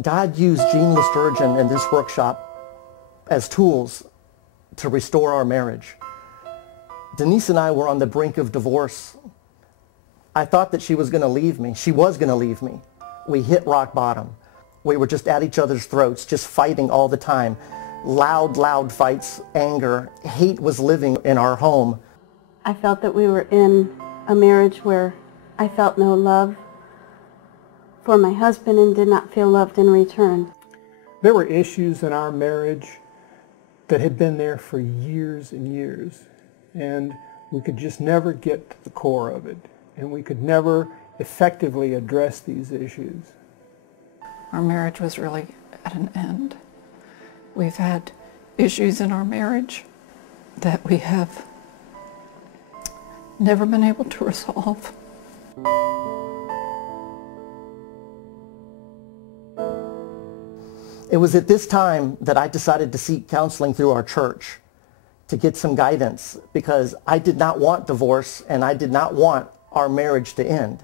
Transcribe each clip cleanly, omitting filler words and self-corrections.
God used Gene Sturgeon and this workshop as tools to restore our marriage. Denise and I were on the brink of divorce. I thought that she was going to leave me. She was going to leave me. We hit rock bottom. We were just at each other's throats, just fighting all the time. Loud, loud fights, anger, hate was living in our home. I felt that we were in a marriage where I felt no love for my husband and did not feel loved in return. There were issues in our marriage that had been there for years and years, and we could just never get to the core of it, and we could never effectively address these issues. Our marriage was really at an end. We've had issues in our marriage that we have never been able to resolve. It was at this time that I decided to seek counseling through our church to get some guidance, because I did not want divorce and I did not want our marriage to end.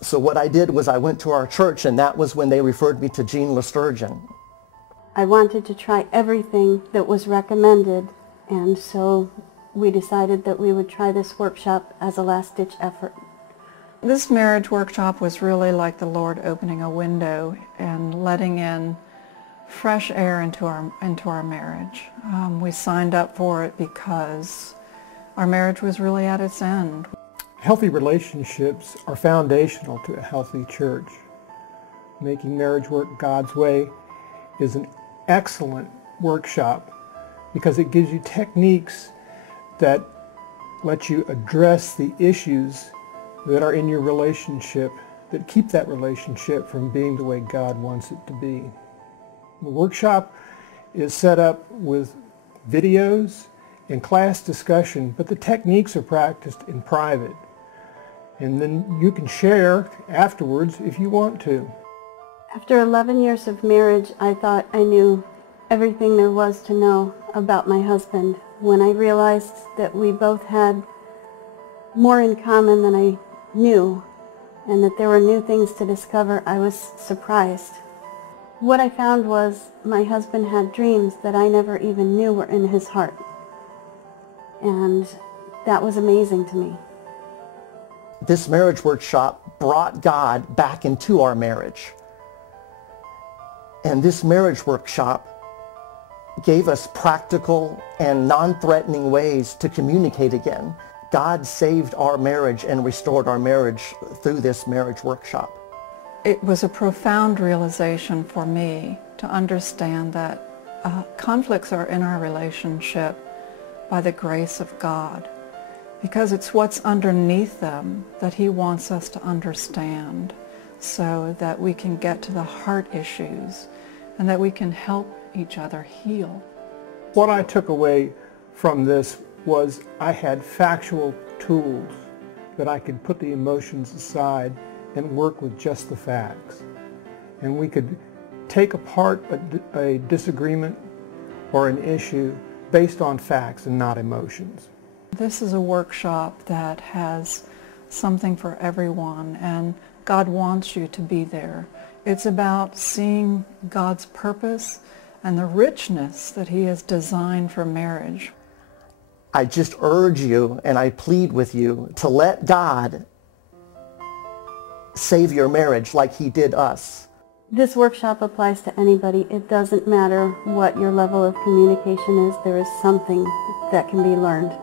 So what I did was I went to our church, and that was when they referred me to Gene Sturgeon. I wanted to try everything that was recommended, and so we decided that we would try this workshop as a last-ditch effort. This marriage workshop was really like the Lord opening a window and letting in fresh air into our marriage. We signed up for it because our marriage was really at its end. Healthy relationships are foundational to a healthy church. Making Marriage Work God's Way is an excellent workshop because it gives you techniques that let you address the issues that are in your relationship that keep that relationship from being the way God wants it to be. The workshop is set up with videos and class discussion, but the techniques are practiced in private. And then you can share afterwards if you want to. After 11 years of marriage, I thought I knew everything there was to know about my husband. When I realized that we both had more in common than I knew, and that there were new things to discover, I was surprised. What I found was my husband had dreams that I never even knew were in his heart. And that was amazing to me. This marriage workshop brought God back into our marriage. And this marriage workshop gave us practical and non-threatening ways to communicate again. God saved our marriage and restored our marriage through this marriage workshop. It was a profound realization for me to understand that conflicts are in our relationship by the grace of God, because it's what's underneath them that He wants us to understand so that we can get to the heart issues and that we can help each other heal. What I took away from this was I had factual tools that I could put the emotions aside and work with just the facts. And we could take apart a disagreement or an issue based on facts and not emotions. This is a workshop that has something for everyone, and God wants you to be there. It's about seeing God's purpose and the richness that He has designed for marriage. I just urge you and I plead with you to let God save your marriage like He did us. This workshop applies to anybody. It doesn't matter what your level of communication is. There is something that can be learned.